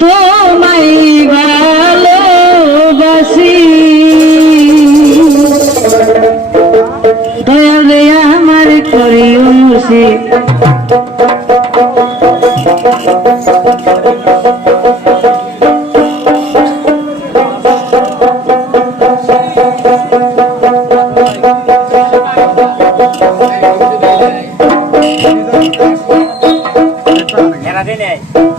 তোমায় ভালোবাসি। দয়াল আমার করিও মুর্শিদ হ্যালো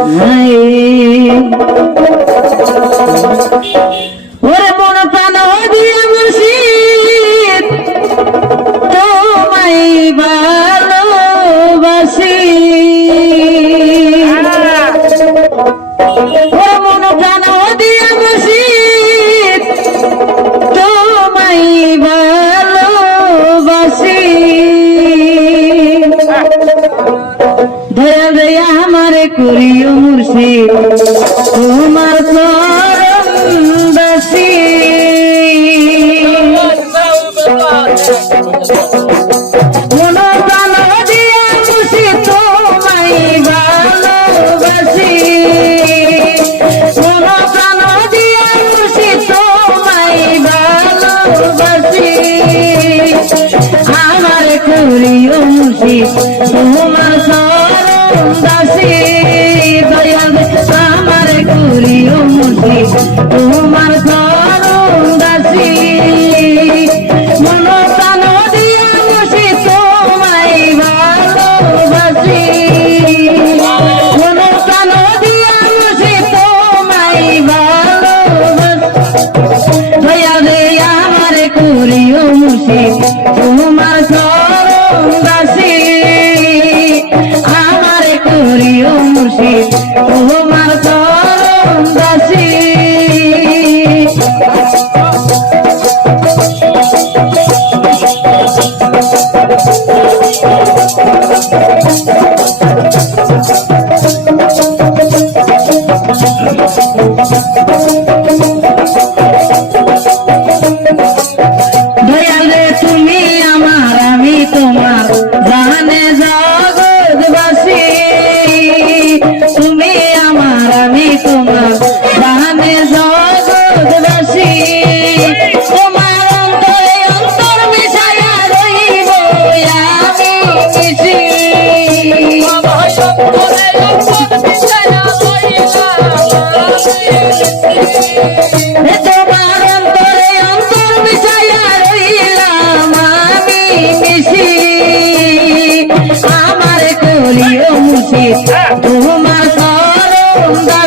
Bye. করিও মুর্শিদ, তোমার চরণ মন প্রাণ দিয়া মুর্শিদ তোমায় ভালোবাসি। মন প্রাণ দিয়া মুর্শিদ তোমায় ভালোবাসি। আমার করিও মুর্শিদ, তোমার চরণ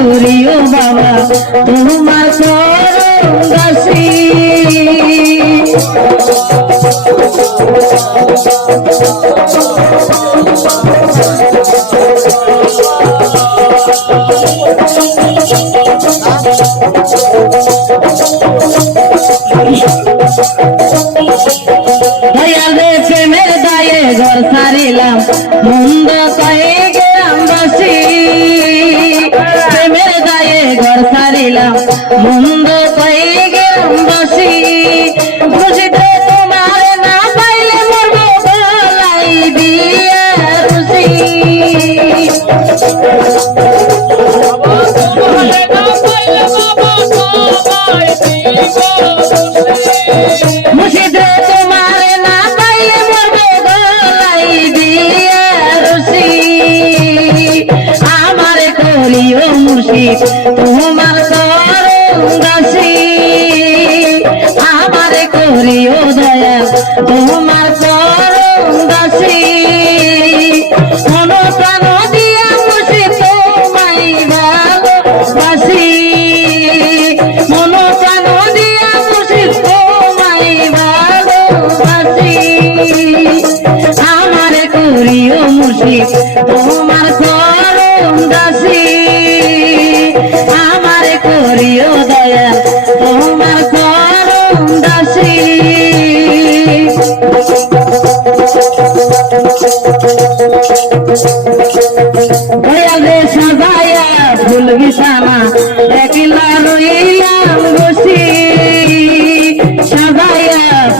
আমার করিও বাবা তোমার চরণ দাসী দয়াল প্রেমের দায়ে ঘর সারিলাম মন্দ কয়ে সারিলাম মন্দ কয়ে গ্রামবাসী খুশিতে তোমার দিয়া খুশি। মুর্শিদ তোমার না পাইলে আমার করিও মুর্শিদ, তোমার তোমার চরণ দাসী। মনোপ্রাণ দিয়া বসে তোমায় ভালোবাসি। মনোপ্রাণ দিয়া বসে তোমায় ভালোবাসি। আমার করিও মুশি তোমার চরণ দাসী। আমার করিও দয়া তোমার চরণ দাসী।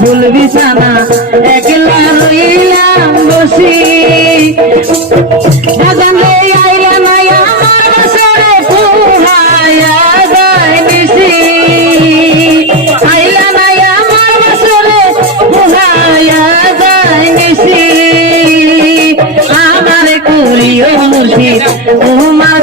ফুল বিছানা একলা রইলাম বসি। বাগানে আইলা নাই, আমার বছরে পুহায়া যায় নিশি আইলা নাই, আমার বছরে পুহায়া যায় আমার তোমার